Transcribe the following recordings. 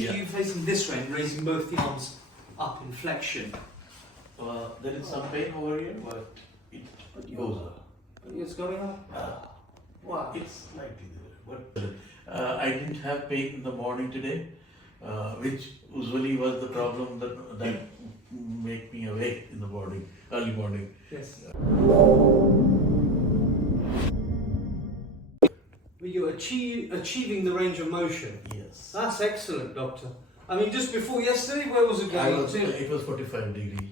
Yeah. You facing this way and raising both the arms up in flexion. There is some pain over here, but it goes up. It's going up? Wow. It's slightly there. But I didn't have pain in the morning today, which usually was the problem that make me awake in the morning, early morning. Yes. You're achieving the range of motion. Yes. That's excellent, doctor. I mean, just before yesterday, where was it going to? It was 45 degree.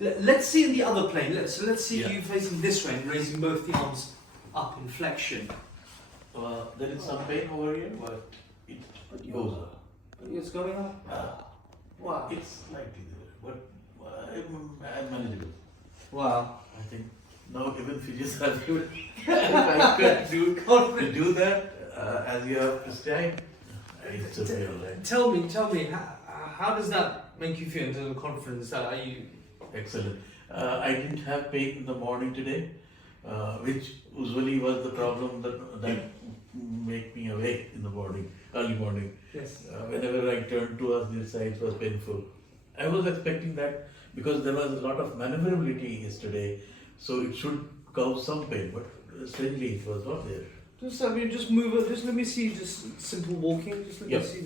Let's see in the other plane. Let's see Yeah. you facing this way and raising both the arms up in flexion. There is some pain over here, but it goes up. It's going up? Wow. It's slightly there, but I'm manageable. Wow. I think now even physiotherapy would, if I could do that as you have prescribed, it's okay, all right. Tell me, how does that make you feel in terms of confidence? Are you... Excellent. I didn't have pain in the morning today, which usually was the problem that make me awake in the morning, early morning. Yes. Whenever I turned towards this side, it was painful. I was expecting that because there was a lot of maneuverability yesterday, so it should cause some pain, but strangely it was not there. Just move it. Just let me see. Just simple walking. Just let me see.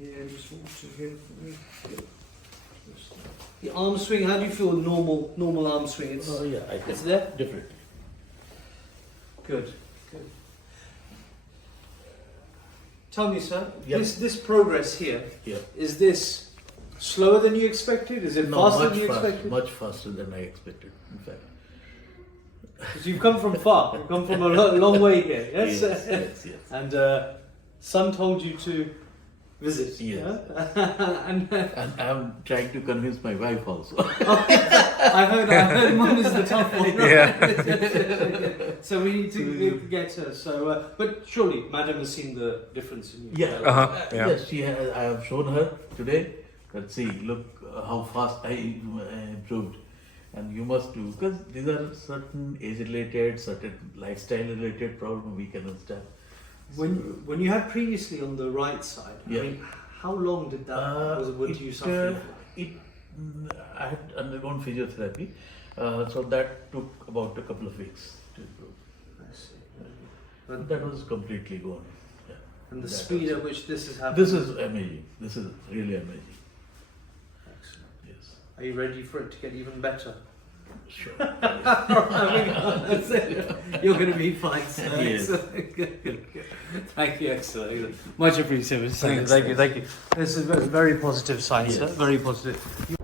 Yeah, just walk to here. The arm swing. How do you feel? Normal arm swing. It's it's there. Different. Good. Tell me, sir. Yep. This progress here. Yeah. Is this slower than you expected? Is it faster than you expected? Much faster than I expected, in fact. Because you've come from far. You've come from a long way here. Yes. Yes. And son told you to visit. Yes. Yeah? and I'm trying to convince my wife also. I heard mine is the tough one. Right? Yeah. So we need to get her. So, but surely, Madam has seen the difference in you. Yeah. Yeah. Yes, she has. I have shown her today. Let's see. Look how fast I improved. And you must do, because these are certain age-related, certain lifestyle-related problems we can understand. When you had previously on the right side, Yeah. I mean, how long did that? Would you suffer? I had undergone physiotherapy, so that took about a couple of weeks to improve. I see. But that was completely gone. Yeah. And the That speed was- at which this is happening. This is amazing. This is really amazing. Excellent. Yes. Are you ready for it to get even better? Sure. That's it. You're going to be fine, sir. Yes. Good. Thank you, excellent. Much appreciated. Thank you. This is a very positive sign, sir. Yes. Very positive.